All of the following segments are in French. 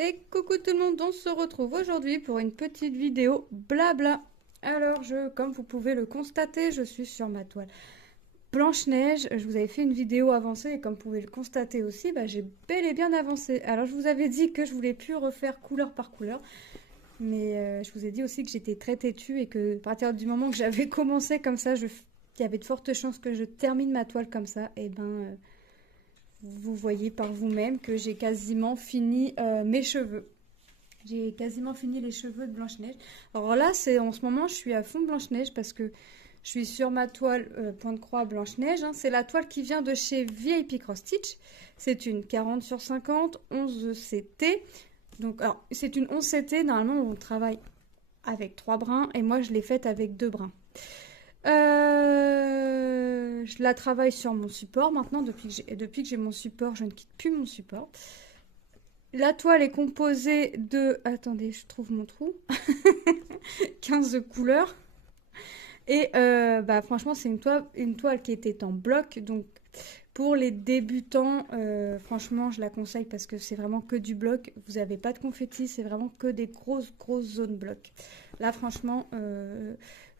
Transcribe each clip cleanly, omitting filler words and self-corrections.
Et coucou tout le monde, on se retrouve aujourd'hui pour une petite vidéo blabla. Alors, comme vous pouvez le constater, je suis sur ma toile Blanche-Neige. Je vous avais fait une vidéo avancée et comme vous pouvez le constater aussi, j'ai bel et bien avancé. Alors, je vous avais dit que je voulais plus refaire couleur par couleur, mais je vous ai dit aussi que j'étais très têtue et que à partir du moment que j'avais commencé comme ça, il y avait de fortes chances que je termine ma toile comme ça. Et vous voyez par vous-même que j'ai quasiment fini mes cheveux. J'ai quasiment fini les cheveux de Blanche-Neige. Alors là, en ce moment, je suis à fond Blanche-Neige parce que je suis sur ma toile Pointe-Croix Blanche-Neige. Hein. C'est la toile qui vient de chez VIP Cross Stitch. C'est une 40/50, 11 CT. Donc, alors, c'est une 11 CT. Normalement, on travaille avec 3 brins et moi, je l'ai faite avec 2 brins. Je la travaille sur mon support maintenant. Depuis que j'ai mon support, je ne quitte plus mon support. La toile est composée de... Attendez, je trouve mon trou. 15 couleurs. Et franchement, c'est une toile qui était en bloc. Donc, pour les débutants, franchement, je la conseille parce que c'est vraiment que du bloc. Vous n'avez pas de confetti, c'est vraiment que des grosses zones bloc. Là, franchement,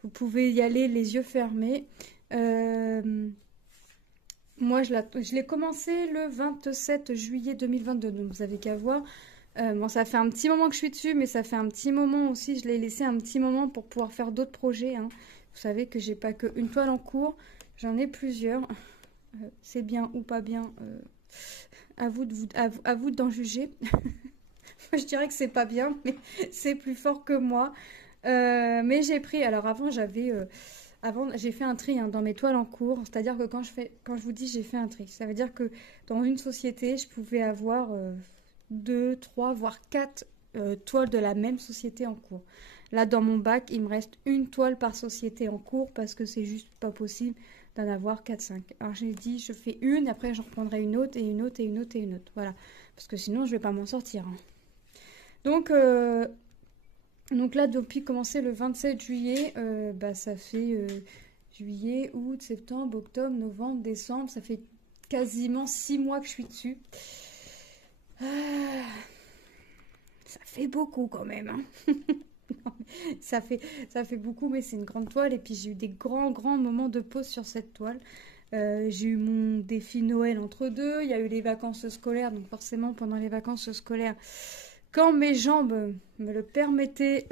vous pouvez y aller les yeux fermés. Moi, je l'ai commencé le 27 juillet 2022, donc vous avez qu'à voir. Bon, ça fait un petit moment que je suis dessus, mais ça fait un petit moment aussi, je l'ai laissé un petit moment pour pouvoir faire d'autres projets. Hein. Vous savez que j'ai pas qu'une toile en cours, j'en ai plusieurs. C'est bien ou pas bien, à vous d'en juger. Je dirais que c'est pas bien, mais c'est plus fort que moi. Mais j'ai pris, alors avant j'ai fait un tri hein, dans mes toiles en cours, c'est-à-dire que quand je vous dis j'ai fait un tri, ça veut dire que dans une société, je pouvais avoir 2, 3, voire 4 toiles de la même société en cours. Là, dans mon bac, il me reste une toile par société en cours parce que c'est juste pas possible d'en avoir 4, 5. Alors j'ai dit, je fais une, après j'en reprendrai une autre et une autre et une autre et une autre. Voilà, parce que sinon je vais pas m'en sortir. Hein. Donc là, depuis commencer le 27 juillet, ça fait juillet, août, septembre, octobre, novembre, décembre. Ça fait quasiment 6 mois que je suis dessus. Ah, ça fait beaucoup quand même. Hein. ça fait beaucoup, mais c'est une grande toile. Et puis j'ai eu des grands moments de pause sur cette toile. J'ai eu mon défi Noël entre deux. Il y a eu les vacances scolaires. Donc forcément, pendant les vacances scolaires... Quand mes jambes me le permettaient,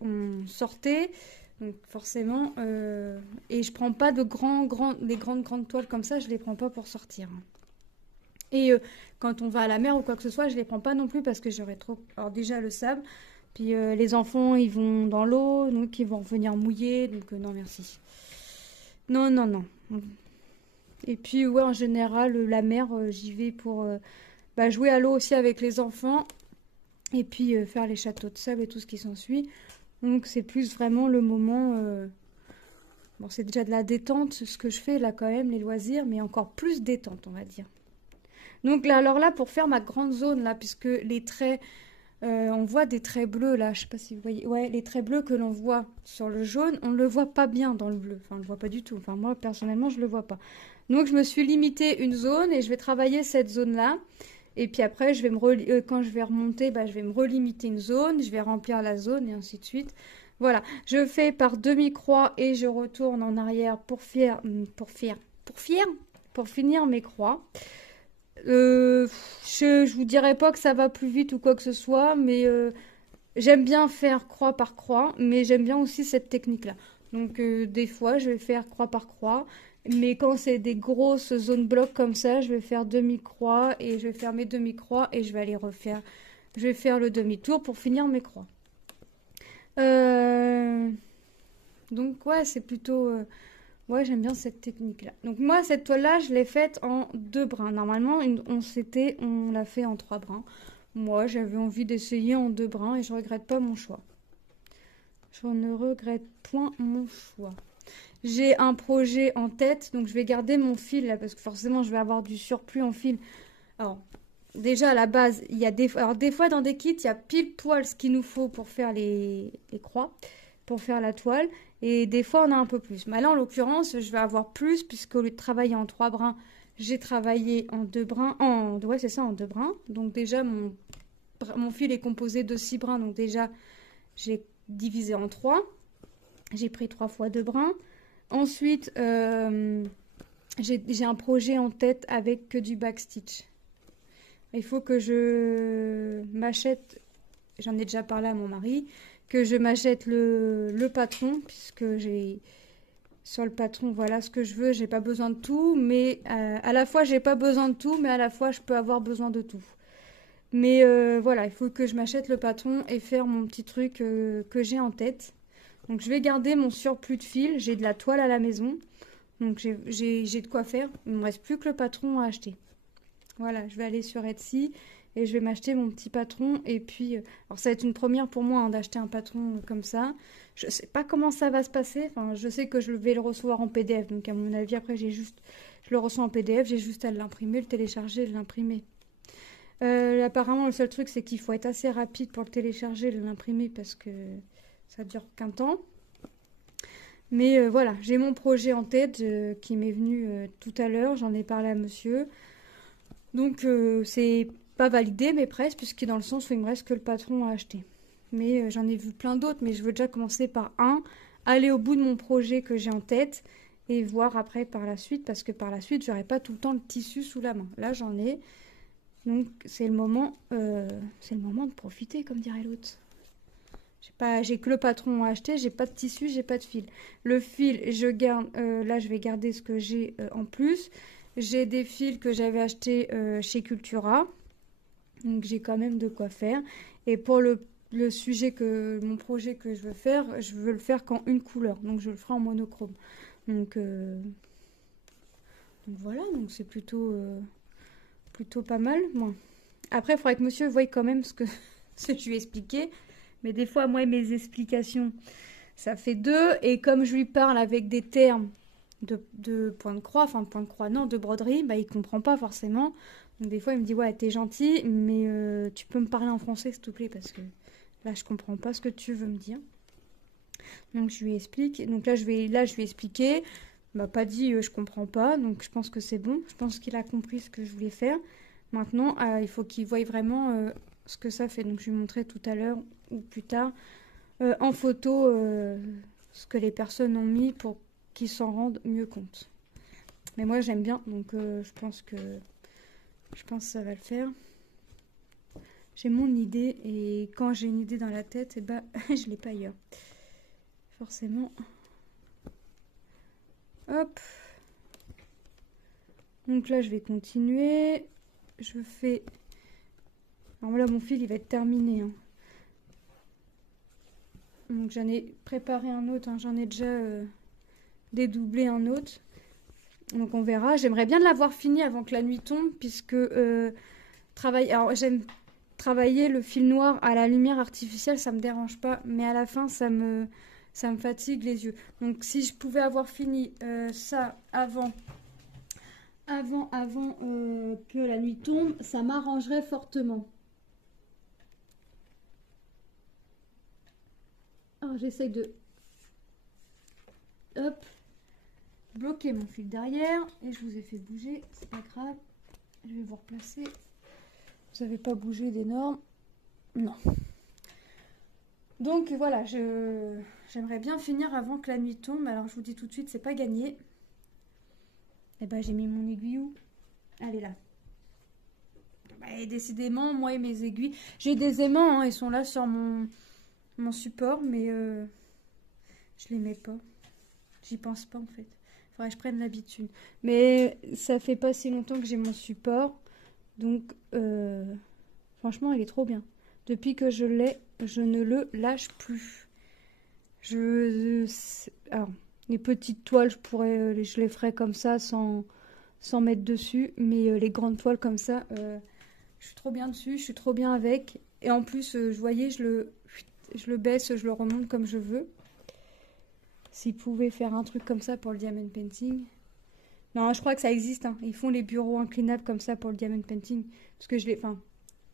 on sortait, donc forcément, et je prends pas des grandes toiles comme ça, je les prends pas pour sortir. Et quand on va à la mer ou quoi que ce soit, je les prends pas non plus parce que j'aurais trop. Alors déjà le sable, puis les enfants ils vont dans l'eau, donc ils vont venir mouiller, donc non merci. Non. Et puis ouais en général la mer, j'y vais pour jouer à l'eau aussi avec les enfants. Et puis faire les châteaux de sable et tout ce qui s'ensuit. Donc c'est plus vraiment le moment... Bon, c'est déjà de la détente, ce que je fais là quand même, les loisirs, mais encore plus détente, on va dire. Donc là, alors là, pour faire ma grande zone, là, puisque les traits... on voit des traits bleus, là, je sais pas si vous voyez. Ouais, les traits bleus que l'on voit sur le jaune, on ne le voit pas bien dans le bleu. Enfin, on ne le voit pas du tout. Enfin, moi, personnellement, je ne le vois pas. Donc je me suis limitée une zone et je vais travailler cette zone-là. Et puis après, quand je vais remonter, je vais me relimiter une zone, je vais remplir la zone et ainsi de suite. Voilà, je fais par demi-croix et je retourne en arrière pour finir mes croix. Je vous dirais pas que ça va plus vite ou quoi que ce soit, mais j'aime bien faire croix par croix, mais j'aime bien aussi cette technique-là. Donc des fois, je vais faire croix par croix. Mais quand c'est des grosses zones blocs comme ça, je vais faire demi-croix et je vais faire mes demi-croix et je vais aller refaire. Je vais faire le demi-tour pour finir mes croix. Donc ouais, c'est plutôt... ouais, j'aime bien cette technique-là. Donc moi, cette toile-là, je l'ai faite en 2 brins. Normalement, on l'a fait en 3 brins. Moi, j'avais envie d'essayer en 2 brins et je regrette pas mon choix. Je ne regrette point mon choix. J'ai un projet en tête, donc je vais garder mon fil là, parce que forcément je vais avoir du surplus en fil. Alors, déjà à la base, il y a des fois dans des kits, il y a pile poil ce qu'il nous faut pour faire les croix, pour faire la toile, et des fois on a un peu plus. Mais là en l'occurrence, je vais avoir plus, puisqu'au lieu de travailler en 3 brins, j'ai travaillé en 2 brins, ouais c'est ça, en 2 brins. Donc déjà mon Mon fil est composé de 6 brins, donc déjà, j'ai divisé en 3. J'ai pris 3 fois 2 brins. Ensuite, j'ai un projet en tête avec que du backstitch. Il faut que je m'achète, j'en ai déjà parlé à mon mari, que je m'achète le patron, puisque j'ai sur le patron, voilà ce que je veux. J'ai pas besoin de tout, mais à la fois j'ai pas besoin de tout, mais à la fois je peux avoir besoin de tout. Mais voilà, il faut que je m'achète le patron et faire mon petit truc que j'ai en tête. Donc je vais garder mon surplus de fil. J'ai de la toile à la maison, donc j'ai de quoi faire. Il ne me reste plus que le patron à acheter. Voilà, je vais aller sur Etsy et je vais m'acheter mon petit patron. Et puis, alors ça va être une première pour moi hein, d'acheter un patron comme ça. Je sais pas comment ça va se passer. Enfin, je sais que je vais le recevoir en PDF. Donc à mon avis, après je le reçois en PDF. J'ai juste à l'imprimer, le télécharger et l'imprimer. Apparemment, le seul truc, c'est qu'il faut être assez rapide pour le télécharger et l'imprimer parce que ça dure qu'un temps. Mais voilà, j'ai mon projet en tête qui m'est venu tout à l'heure. J'en ai parlé à monsieur. Donc, c'est pas validé, mais presque, puisqu'il est dans le sens où il me reste que le patron à acheter. Mais j'en ai vu plein d'autres, mais je veux déjà commencer par un, aller au bout de mon projet que j'ai en tête et voir après par la suite, parce que par la suite, j'aurai pas tout le temps le tissu sous la main. Là, j'en ai. Donc, c'est le moment de profiter, comme dirait l'autre. J'ai que le patron à acheter, j'ai pas de tissu, j'ai pas de fil. Le fil, je garde, là, je vais garder ce que j'ai en plus. J'ai des fils que j'avais achetés chez Cultura. Donc j'ai quand même de quoi faire. Et pour le sujet mon projet que je veux le faire qu'en une couleur. Donc je le ferai en monochrome. Donc voilà, donc c'est plutôt pas mal. Moi. Après, il faudrait que monsieur voie quand même ce que je lui ai expliqué. Mais des fois, moi, mes explications, ça fait deux. Et comme je lui parle avec des termes de point de croix, enfin point de croix, non, de broderie, bah il comprend pas forcément. Donc des fois il me dit ouais t'es gentil, mais tu peux me parler en français s'il te plaît parce que là je comprends pas ce que tu veux me dire. Donc je lui explique. Donc là je vais expliquer. Il m'a pas dit je comprends pas, donc je pense que c'est bon. Je pense qu'il a compris ce que je voulais faire. Maintenant il faut qu'il voie vraiment ce que ça fait. Donc je lui montrerai tout à l'heure ou plus tard en photo ce que les personnes ont mis pour qu'ils s'en rendent mieux compte. Mais moi j'aime bien, donc je pense que ça va le faire. J'ai mon idée et quand j'ai une idée dans la tête, et bah je l'ai pas ailleurs. Forcément. Hop. Donc là je vais continuer. Je fais. Alors là mon fil il va être terminé. Hein. Donc j'en ai préparé un autre, hein. J'en ai déjà dédoublé un autre. Donc on verra. J'aimerais bien l'avoir fini avant que la nuit tombe, puisque alors j'aime travailler le fil noir à la lumière artificielle, ça me dérange pas, mais à la fin ça me fatigue les yeux. Donc si je pouvais avoir fini ça avant que la nuit tombe, ça m'arrangerait fortement. Alors j'essaye de bloquer mon fil derrière et je vous ai fait bouger, c'est pas grave. Je vais vous replacer. Vous n'avez pas bougé d'énorme. Non. Donc voilà, j'aimerais bien finir avant que la nuit tombe. Alors je vous dis tout de suite, c'est pas gagné. Et ben j'ai mis mon aiguille où? Elle est là. Et décidément, moi et mes aiguilles. J'ai des aimants, hein, ils sont là sur mon support, mais je les mets pas. J'y pense pas en fait. Faudrait que je prenne l'habitude. Mais ça fait pas si longtemps que j'ai mon support. Donc franchement, il est trop bien. Depuis que je l'ai, je ne le lâche plus. Alors, les petites toiles, je les ferais comme ça sans mettre dessus. Mais les grandes toiles comme ça, je suis trop bien dessus, je suis trop bien avec. Et en plus, je voyais, je le baisse, je le remonte comme je veux. S'ils pouvaient faire un truc comme ça pour le diamond painting. Non, je crois que ça existe. Hein. Ils font les bureaux inclinables comme ça pour le diamond painting. Parce que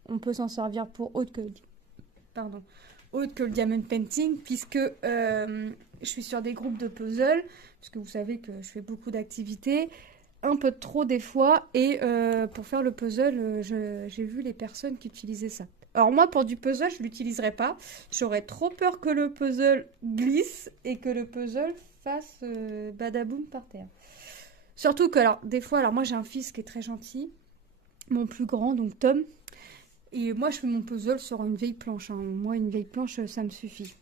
on peut s'en servir pour autre que le diamond painting, puisque je suis sur des groupes de puzzle, puisque vous savez que je fais beaucoup d'activités. un peu trop des fois. Et pour faire le puzzle, j'ai vu les personnes qui utilisaient ça. Alors moi, pour du puzzle, je l'utiliserai pas. J'aurais trop peur que le puzzle glisse et que le puzzle fasse badaboum par terre. Surtout que, alors, des fois, alors moi j'ai un fils qui est très gentil, mon plus grand, donc Tom. Et moi, je fais mon puzzle sur une vieille planche, hein. Moi, une vieille planche, ça me suffit.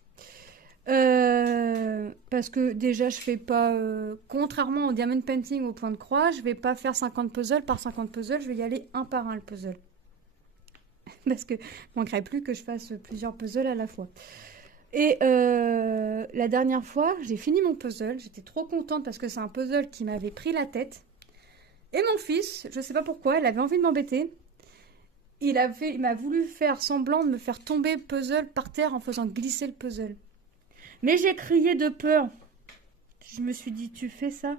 Parce que déjà, je fais pas, contrairement au diamond painting au point de croix, je vais pas faire 50 puzzles par 50 puzzles, je vais y aller un par un le puzzle. Parce que manquerait plus que je fasse plusieurs puzzles à la fois. Et la dernière fois, j'ai fini mon puzzle, j'étais trop contente parce que c'est un puzzle qui m'avait pris la tête. Et mon fils, je sais pas pourquoi, il avait envie de m'embêter. Il m'a voulu faire semblant de me faire tomber le puzzle par terre en faisant glisser le puzzle. Mais j'ai crié de peur. Je me suis dit, tu fais ça?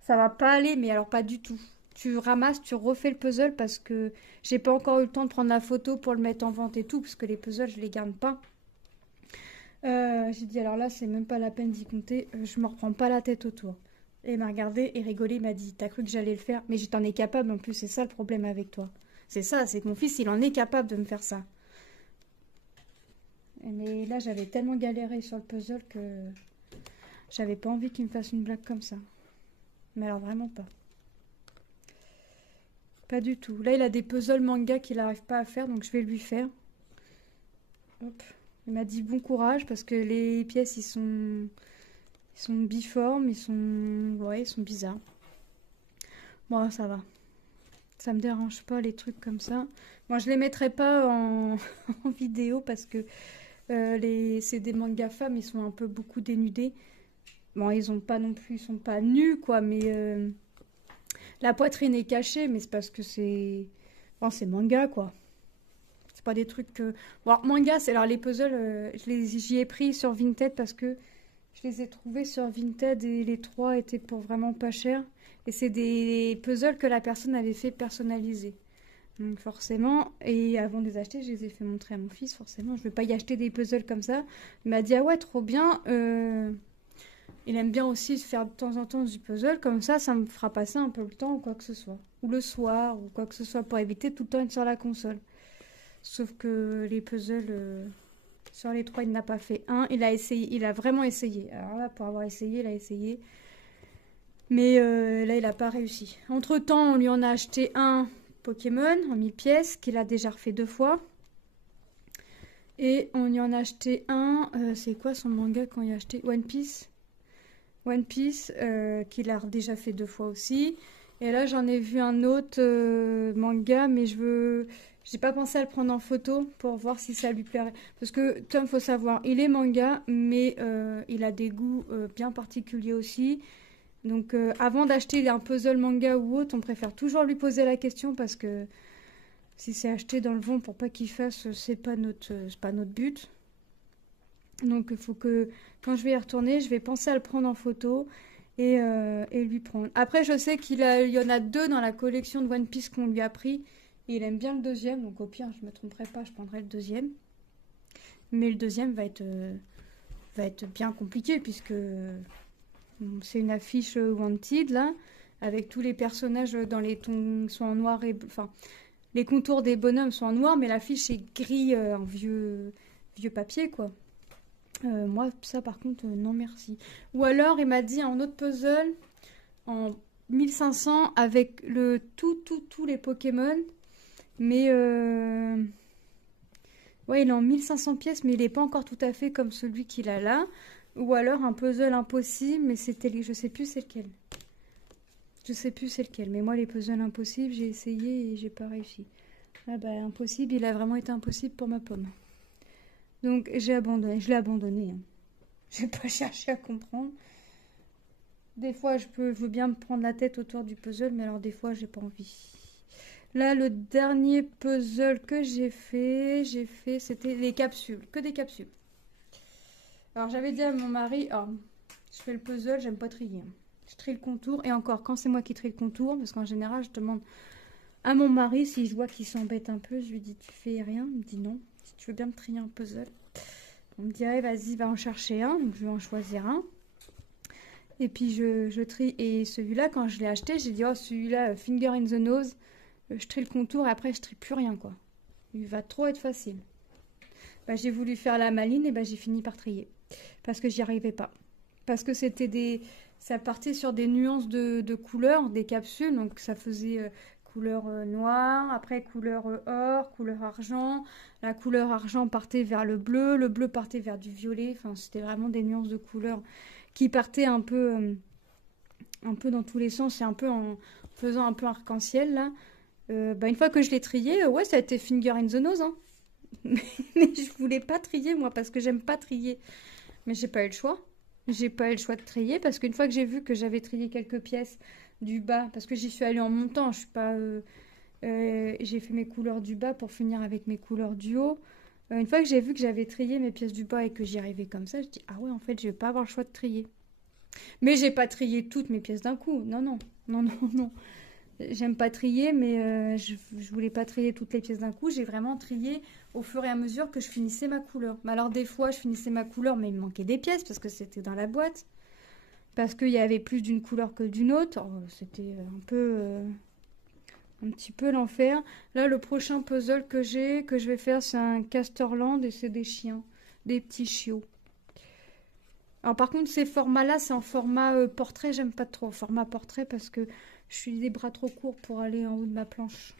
Ça va pas aller, mais alors pas du tout. Tu ramasses, tu refais le puzzle parce que j'ai pas encore eu le temps de prendre la photo pour le mettre en vente et tout, parce que les puzzles, je les garde pas. J'ai dit, alors là, c'est même pas la peine d'y compter, je me reprends pas la tête autour. Et il m'a regardé et rigolé, il m'a dit, t'as cru que j'allais le faire? Mais j'en ai capable en plus, c'est ça le problème avec toi. C'est ça, c'est que mon fils, il en est capable de me faire ça. Mais là, j'avais tellement galéré sur le puzzle que j'avais pas envie qu'il me fasse une blague comme ça. Mais alors vraiment pas. Pas du tout. Là, il a des puzzles manga qu'il n'arrive pas à faire, donc je vais lui faire. Hop. Il m'a dit bon courage parce que les pièces, ils sont biformes, ouais, ils sont bizarres. Bon, ça va. Ça me dérange pas les trucs comme ça. Moi, je les mettrai pas en, en vidéo parce que c'est des mangas femmes, ils sont un peu beaucoup dénudés. Bon, ils ont pas non plus, ils sont pas nus quoi, mais la poitrine est cachée, mais c'est parce que c'est manga quoi. C'est pas des trucs que. Bon, alors, manga, c'est alors les puzzles, j'y ai pris sur Vinted parce que je les ai trouvés sur Vinted et les trois étaient pour vraiment pas cher. Et c'est des puzzles que la personne avait fait personnaliser. Donc forcément, et avant de les acheter, je les ai fait montrer à mon fils, forcément. Je ne vais pas y acheter des puzzles comme ça. Il m'a dit, ah ouais, trop bien. Il aime bien aussi faire de temps en temps du puzzle. Comme ça me fera passer un peu le temps ou quoi que ce soit. Ou le soir, ou quoi que ce soit, pour éviter tout le temps d'être sur la console. Sauf que les puzzles, sur les trois, il n'a pas fait un. Il a essayé, il a vraiment essayé. Alors là, pour avoir essayé, il a essayé. Mais là, il n'a pas réussi. Entre-temps, on lui en a acheté un Pokémon en 1000 pièces, qu'il a déjà refait 2 fois. Et on lui en a acheté un, c'est quoi son manga qu'on y a acheté? One Piece. One Piece, qu'il a déjà fait 2 fois aussi. Et là, j'en ai vu un autre manga, mais j'ai pas pensé à le prendre en photo pour voir si ça lui plairait. Parce que Tom, faut savoir, il est manga, mais il a des goûts bien particuliers aussi. Donc avant d'acheter un puzzle manga ou autre, on préfère toujours lui poser la question parce que si c'est acheté dans le vent pour pas qu'il fasse, c'est pas notre but. Donc il faut que quand je vais y retourner, je vais penser à le prendre en photo et lui prendre. Après, je sais il y en a 2 dans la collection de One Piece qu'on lui a pris et il aime bien le deuxième. Donc au pire, je me tromperai pas, je prendrai le deuxième. Mais le deuxième va être bien compliqué puisque c'est une affiche Wanted là, avec tous les personnages dans les tons sont en noir et enfin les contours des bonhommes sont en noir, mais l'affiche est gris en vieux papier quoi. Moi ça par contre non merci. Ou alors il m'a dit un autre puzzle en 1500 avec tous les Pokémon, mais ouais il est en 1500 pièces, mais il n'est pas encore tout à fait comme celui qu'il a là. Ou alors un puzzle impossible, mais je sais plus c'est lequel. Je sais plus c'est lequel. Mais moi, les puzzles impossibles, j'ai essayé et j'ai pas réussi. Ah bah, impossible, il a vraiment été impossible pour ma pomme. Donc, j'ai abandonné. Je l'ai abandonné. Hein. Je vais pas chercher à comprendre. Des fois, je veux bien me prendre la tête autour du puzzle, mais alors des fois, j'ai pas envie. Là, le dernier puzzle que j'ai fait, c'était les capsules. Que des capsules. Alors j'avais dit à mon mari, je fais le puzzle, j'aime pas trier. Je trie le contour, et encore, quand c'est moi qui trie le contour, parce qu'en général, je demande à mon mari, si je vois qu'il s'embête un peu, je lui dis, tu fais rien? Il me dit non, si tu veux bien me trier un puzzle. On me dirait, vas-y, va en chercher un, donc je vais en choisir un. Et puis je trie. Et celui-là, quand je l'ai acheté, j'ai dit, oh, celui-là, finger in the nose. Je trie le contour et après, je trie plus rien, quoi. Il va trop être facile. Bah, j'ai voulu faire la maline et bah, j'ai fini par trier. Parce que j'y arrivais pas. Parce que c'était des... Ça partait sur des nuances de couleurs, des capsules. Donc ça faisait couleur noire, après couleur or, couleur argent. La couleur argent partait vers le bleu partait vers du violet. Enfin, c'était vraiment des nuances de couleurs qui partaient un peu dans tous les sens et un peu en faisant un peu arc-en-ciel là. Bah, une fois que je l'ai trié, ouais, ça a été finger in the nose, hein. Mais je voulais pas trier moi parce que j'aime pas trier. Mais j'ai pas eu le choix. J'ai pas eu le choix de trier parce qu'une fois que j'ai vu que j'avais trié quelques pièces du bas, parce que j'y suis allée en montant, je suis pas, j'ai fait mes couleurs du bas pour finir avec mes couleurs du haut. Une fois que j'ai vu que j'avais trié mes pièces du bas et que j'y arrivais comme ça, je dis ah ouais en fait je vais pas avoir le choix de trier. Mais j'ai pas trié toutes mes pièces d'un coup. Non non non non non. J'aime pas trier, mais je voulais pas trier toutes les pièces d'un coup. J'ai vraiment trié au fur et à mesure que je finissais ma couleur. Mais alors des fois, je finissais ma couleur, mais il me manquait des pièces parce que c'était dans la boîte. Parce qu'il y avait plus d'une couleur que d'une autre. Oh, c'était un petit peu l'enfer. Là, le prochain puzzle que je vais faire, c'est un Casterland et c'est des chiens. Des petits chiots. Alors par contre, ces formats-là, c'est en format portrait. J'aime pas trop format portrait parce que je suis des bras trop courts pour aller en haut de ma planche.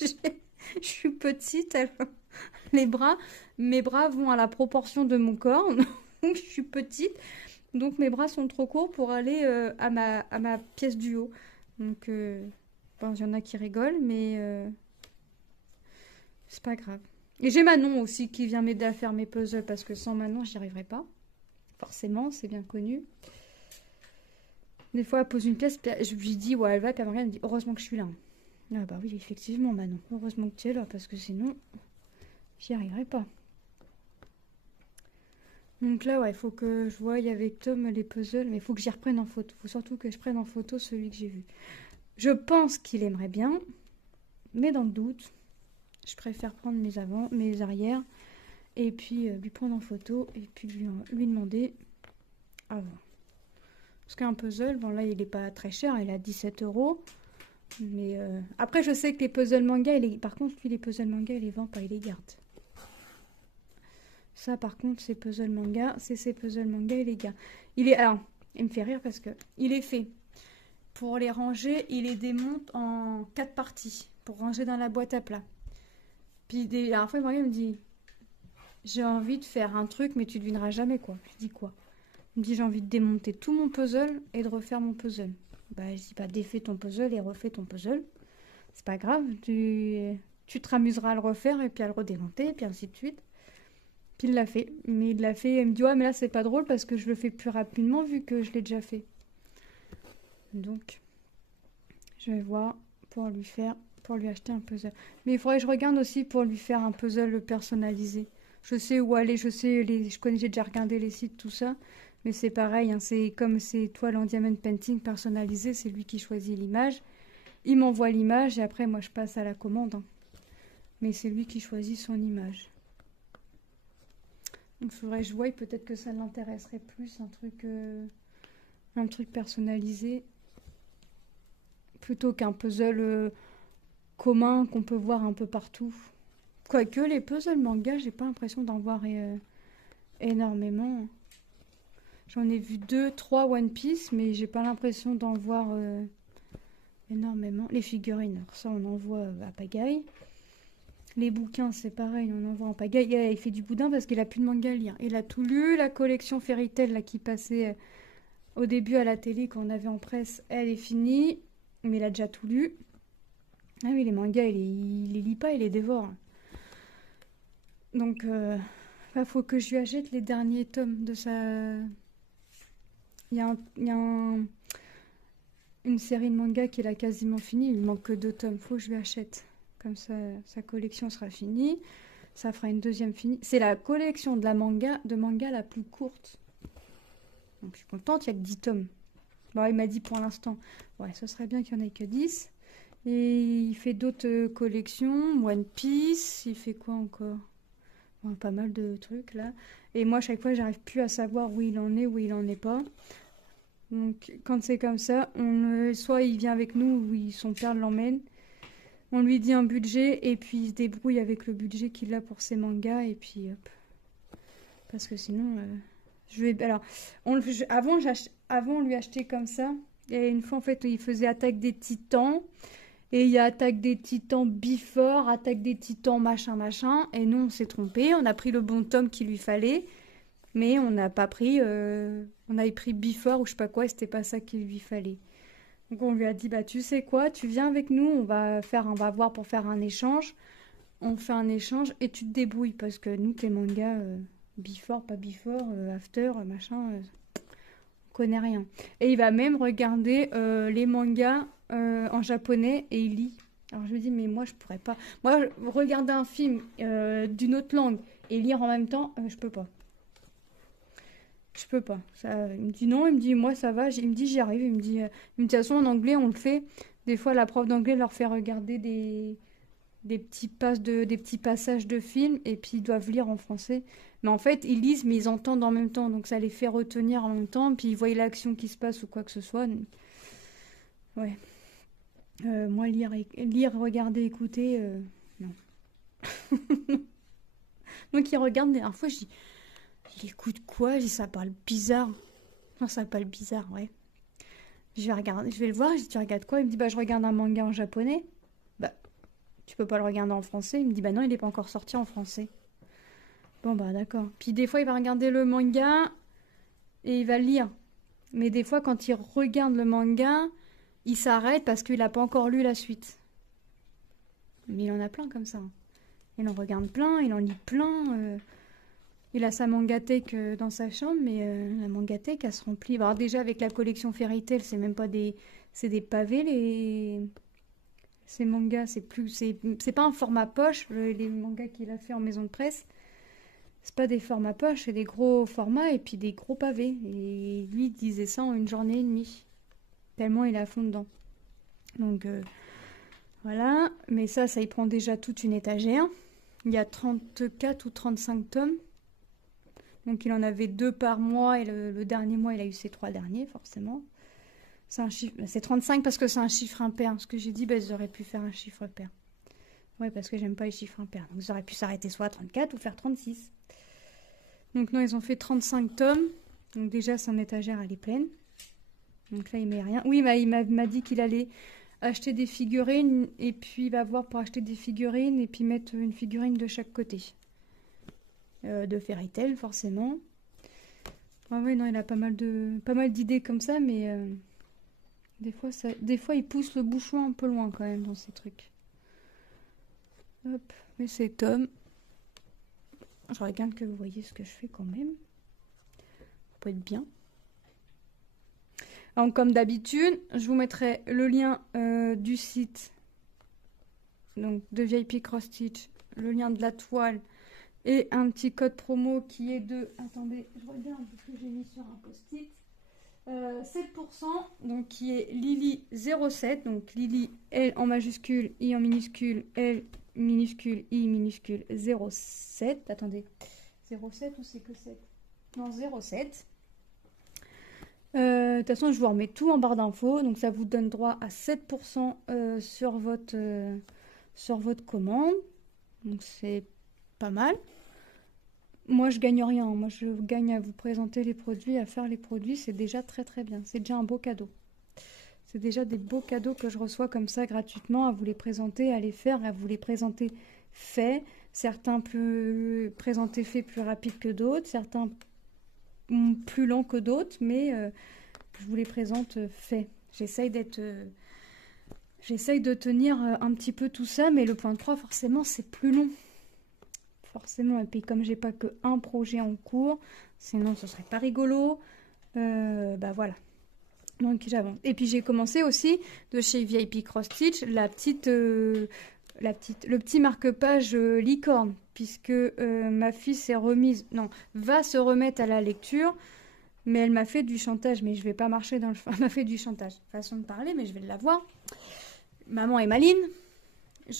Je suis petite, alors mes bras vont à la proportion de mon corps. Donc je suis petite, donc mes bras sont trop courts pour aller à ma pièce du haut. Donc bon, il y en a qui rigolent, mais c'est pas grave. Et j'ai Manon aussi qui vient m'aider à faire mes puzzles parce que sans Manon, j'y arriverai pas. Forcément, c'est bien connu. Des fois, elle pose une pièce, je lui dis où elle va, puis elle me regarde, elle me dit heureusement que je suis là. Ah bah oui, effectivement, Manon. Heureusement que tu es là, parce que sinon, j'y arriverai pas. Donc là, ouais, il faut que je voie avec Tom les puzzles, mais il faut que j'y reprenne en photo. Il faut surtout que je prenne en photo celui que j'ai vu. Je pense qu'il aimerait bien, mais dans le doute, je préfère prendre mes avant, mes arrières, et puis lui prendre en photo, et puis lui demander avant. Parce qu'un puzzle, bon là, il n'est pas très cher, il est à 17 euros. Mais après, je sais que les puzzles manga, par contre, lui, les puzzles manga, il les vend pas, il les garde. Ça, par contre, ces puzzles manga, ces puzzles manga, il les garde. Alors, il me fait rire parce que il est fait. Pour les ranger, il les démonte en 4 parties pour ranger dans la boîte à plat. Puis, la dernière fois, il me dit, j'ai envie de faire un truc, mais tu devineras jamais quoi. Je dis quoi? Il me dit, j'ai envie de démonter tout mon puzzle et de refaire mon puzzle. Bah, je dis, bah, défais ton puzzle et refais ton puzzle. C'est pas grave, tu te ramuseras à le refaire et puis à le redémonter, et puis ainsi de suite. Puis il l'a fait. Mais il l'a fait, il me dit, ouais, mais là, c'est pas drôle parce que je le fais plus rapidement vu que je l'ai déjà fait. Donc, je vais voir pour lui acheter un puzzle. Mais il faudrait que je regarde aussi pour lui faire un puzzle personnalisé. Je sais où aller, j'ai déjà regardé les sites, tout ça. Mais c'est pareil, hein, c'est comme ces toiles en diamond painting personnalisées, c'est lui qui choisit l'image. Il m'envoie l'image et après moi je passe à la commande. Hein. Mais c'est lui qui choisit son image. Donc il faudrait que je voie, peut-être que ça l'intéresserait plus, un truc personnalisé. Plutôt qu'un puzzle commun qu'on peut voir un peu partout. Quoique les puzzles manga, j'ai pas l'impression d'en voir énormément. J'en ai vu 2, 3 One Piece, mais j'ai pas l'impression d'en voir énormément. Les figurines, ça on en voit à pagaille. Les bouquins, c'est pareil, on en voit en pagaille. Il fait du boudin parce qu'il a plus de manga à lire. Il a tout lu, la collection Fairy Tail là, qui passait au début à la télé quand on avait en presse, elle est finie, mais il a déjà tout lu. Ah oui, les mangas, il les lit pas, il les dévore. Donc, faut que je lui achète les derniers tomes de sa... Il y a une série de mangas qu'il a quasiment fini. Il manque que 2 tomes. Faut que je lui achète. Comme ça, sa collection sera finie. Ça fera une deuxième finie. C'est la collection de manga la plus courte. Donc je suis contente, il n'y a que 10 tomes. Bon, il m'a dit pour l'instant. Ouais, ce serait bien qu'il n'y en ait que 10. Et il fait d'autres collections. One Piece. Il fait quoi encore? Bon, pas mal de trucs là. Et moi, à chaque fois, j'arrive plus à savoir où il en est pas. Donc, quand c'est comme ça, soit il vient avec nous, ou son père l'emmène. On lui dit un budget, et puis il se débrouille avec le budget qu'il a pour ses mangas, et puis hop. Parce que sinon, je vais... Alors, avant, on lui achetait comme ça. Et une fois, en fait, il faisait Attaque des Titans. Et il y a Attaque des Titans Before, Attaque des Titans machin machin. Et nous, on s'est trompé. On a pris le bon tome qu'il lui fallait. Mais on n'a pas pris... on avait pris Before ou je sais pas quoi. Et c'était pas ça qu'il lui fallait. Donc on lui a dit, bah tu sais quoi, tu viens avec nous. On va voir pour faire un échange. On fait un échange et tu te débrouilles. Parce que nous, tes mangas... Before, pas Before, After, machin... on connaît rien. Et il va même regarder les mangas en japonais et il lit. Alors je me dis, mais moi je pourrais pas. Moi, regarder un film d'une autre langue et lire en même temps, je peux pas. Je peux pas. Ça, il me dit non, il me dit moi ça va. Il me dit j'y arrive. Il me dit de toute façon en anglais on le fait. Des fois la prof d'anglais leur fait regarder des petits passages de films et puis ils doivent lire en français. Mais en fait, ils lisent, mais ils entendent en même temps. Donc ça les fait retenir en même temps. Puis ils voient l'action qui se passe ou quoi que ce soit. Ouais. Moi, lire, regarder, écouter, non. Donc ils regardent. La dernière fois, je dis, il écoute quoi? Je dis, ça parle bizarre. Non, ça parle bizarre, ouais. Je vais regarder, je vais le voir. Je dis, tu regardes quoi? Il me dit, bah, je regarde un manga en japonais. Bah, tu peux pas le regarder en français? Il me dit, bah non, il n'est pas encore sorti en français. Bon, bah d'accord. Puis des fois, il va regarder le manga et il va le lire. Mais des fois, quand il regarde le manga, il s'arrête parce qu'il n'a pas encore lu la suite. Mais il en a plein comme ça. Il en regarde plein, il en lit plein. Il a sa mangathèque dans sa chambre, mais la mangathèque, elle se remplit. Alors déjà, avec la collection Fairy Tail, c'est même pas des... C'est des pavés, ces mangas. C'est pas un format poche, les mangas qu'il a fait en maison de presse. C'est pas des formats poches, c'est des gros formats et puis des gros pavés. Et lui, il disait ça en une journée et demie. Tellement il est à fond dedans. Donc, voilà. Mais ça y prend déjà toute une étagère. Il y a 34 ou 35 tomes. Donc, il en avait 2 par mois. Et le dernier mois, il a eu ses 3 derniers, forcément. C'est 35 parce que c'est un chiffre impair. Ce que j'ai dit, ils auraient pu faire un chiffre pair. Ouais, parce que j'aime pas les chiffres impairs. Donc, ils auraient pu s'arrêter soit à 34 ou faire 36. Donc non, ils ont fait 35 tomes. Donc déjà, son étagère, elle est pleine. Donc là, il met rien. Oui, il m'a dit qu'il allait acheter des figurines. Et puis, il va voir pour acheter des figurines. Et puis, mettre une figurine de chaque côté. De Fairy Tail, forcément. Ah oui, non, il a pas mal d'idées comme ça. Mais des fois, il pousse le bouchon un peu loin quand même dans ces trucs. Hop, mais c'est Tom. Je regarde que vous voyez ce que je fais quand même. Ça peut être bien. Donc, comme d'habitude, je vous mettrai le lien du site donc de VIP Cross Stitch, le lien de la toile et un petit code promo qui est de... Attendez, je regarde parce que j'ai mis sur un post-it. 7%, donc qui est Lily07, donc Lily L en majuscule, I en minuscule, L minuscule, I minuscule, 07. Attendez, 07 ou c'est que 7? Non, 07. De toute façon, je vous remets tout en barre d'infos, donc ça vous donne droit à 7% sur votre commande. Donc c'est pas mal. Moi, je gagne rien. Moi, je gagne à vous présenter les produits, à faire les produits. C'est déjà très très bien. C'est déjà un beau cadeau. C'est déjà des beaux cadeaux que je reçois comme ça gratuitement, à vous les présenter, à les faire, à vous les présenter faits. Certains plus présentés faits plus rapides que d'autres, certains plus lents que d'autres, mais je vous les présente faits. J'essaye de tenir un petit peu tout ça, mais le point 3, forcément, c'est plus long. Forcément, et puis comme j'ai pas que un projet en cours, sinon ce serait pas rigolo. Bah voilà. Donc j'avance. Et puis j'ai commencé aussi de chez VIP Cross Stitch le petit marque-page licorne, puisque ma fille va se remettre à la lecture, mais elle m'a fait du chantage. Mais je vais pas marcher dans le... Elle m'a fait du chantage, façon de parler, mais je vais l'avoir. Maman est maline.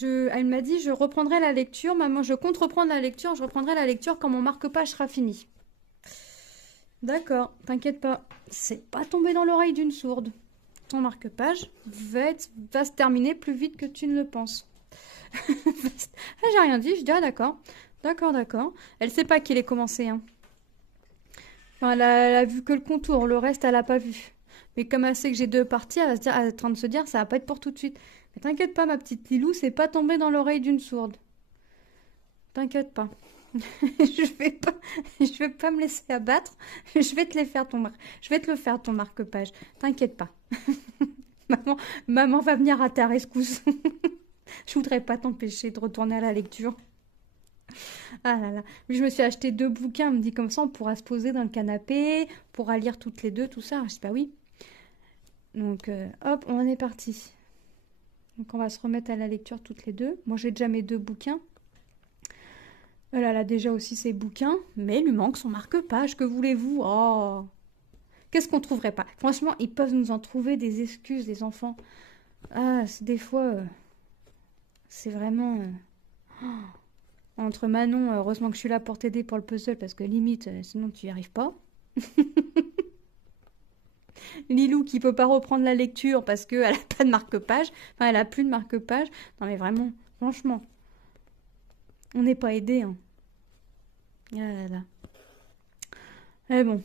Elle m'a dit, je reprendrai la lecture. Maman, je compte reprendre la lecture. Je reprendrai la lecture quand mon marque-page sera fini. D'accord, t'inquiète pas. C'est pas tombé dans l'oreille d'une sourde. Ton marque-page va se terminer plus vite que tu ne le penses. Ah, j'ai rien dit, je dis ah d'accord. D'accord, d'accord. Elle sait pas qu'il est commencé, hein. Enfin, elle a vu que le contour, le reste, elle a pas vu. Mais comme elle sait que j'ai deux parties, elle va se dire, elle est en train de se dire, ça va pas être pour tout de suite. Mais t'inquiète pas, ma petite Lilou, c'est pas tombé dans l'oreille d'une sourde. T'inquiète pas. je vais pas, je vais pas me laisser abattre. Je vais te les faire je vais te le faire ton marque-page. T'inquiète pas. maman, maman va venir à ta rescousse. Je voudrais pas t'empêcher de retourner à la lecture. Ah là là. Je me suis acheté deux bouquins. Elle me dit comme ça, on pourra se poser dans le canapé, on pourra lire toutes les deux, tout ça. Je dis bah oui. Donc hop, on est parti. Donc on va se remettre à la lecture toutes les deux. Moi j'ai déjà mes deux bouquins. Elle a déjà aussi ses bouquins, mais il lui manque son marque-page. Que voulez-vous? Oh, qu'est-ce qu'on trouverait pas? Franchement, ils peuvent nous en trouver des excuses, les enfants. Ah, des fois, c'est vraiment... Entre Manon, heureusement que je suis là pour t'aider pour le puzzle, parce que limite, sinon tu n'y arrives pas. Lilou qui peut pas reprendre la lecture parce qu'elle a pas de marque-page. Enfin, elle a plus de marque-page. Non mais vraiment, franchement, on n'est pas aidé, hein. Ah là là. Mais bon,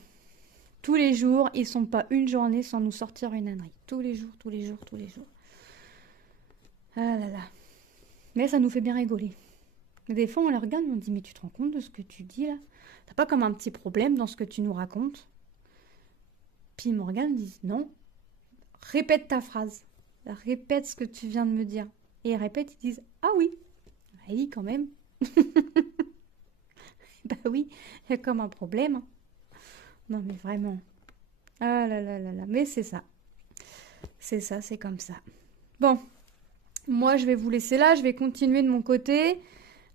tous les jours, ils sont pas une journée sans nous sortir une ânerie. Tous les jours, tous les jours, tous les jours. Ah là là. Mais ça nous fait bien rigoler. Des fois, on les regarde et on dit, mais tu te rends compte de ce que tu dis là? T'as pas comme un petit problème dans ce que tu nous racontes? Puis ils me regardent et me disent, non, répète ta phrase. Répète ce que tu viens de me dire. Et ils répètent, ils disent, ah oui. Bah oui, quand même. Bah oui, il y a comme un problème. Non mais vraiment. Ah là là là là. Mais c'est ça. C'est ça, c'est comme ça. Bon, moi je vais vous laisser là. Je vais continuer de mon côté.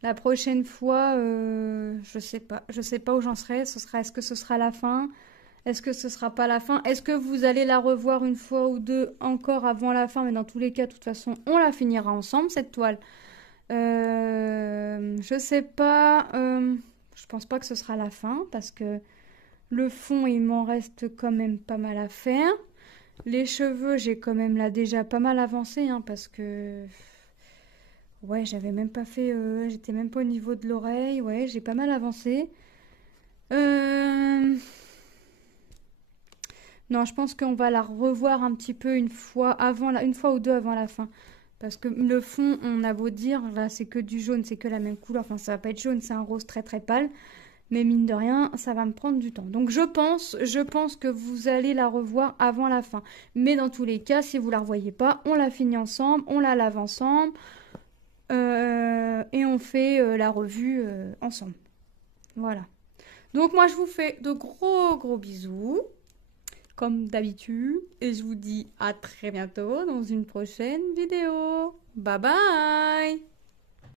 La prochaine fois, je sais pas. Je sais pas où j'en serai. Est-ce que ce sera la fin? Est-ce que ce sera pas la fin? Est-ce que vous allez la revoir une fois ou deux encore avant la fin? Mais dans tous les cas, de toute façon, on la finira ensemble, cette toile. Je sais pas. Je pense pas que ce sera la fin parce que le fond, il m'en reste quand même pas mal à faire. Les cheveux, j'ai quand même là déjà pas mal avancé, hein, parce que ouais, j'avais même pas fait, j'étais même pas au niveau de l'oreille. Ouais, j'ai pas mal avancé. Euh, Non, je pense qu'on va la revoir un petit peu une fois ou deux avant la fin. Parce que le fond, on a beau dire, là c'est que du jaune, c'est que la même couleur. Enfin, ça va pas être jaune, c'est un rose très très pâle. Mais mine de rien, ça va me prendre du temps. Donc je pense que vous allez la revoir avant la fin. Mais dans tous les cas, si vous la revoyez pas, on la finit ensemble, on la lave ensemble. Et on fait la revue ensemble. Voilà. Donc moi je vous fais de gros gros bisous comme d'habitude. Et je vous dis à très bientôt dans une prochaine vidéo. Bye bye!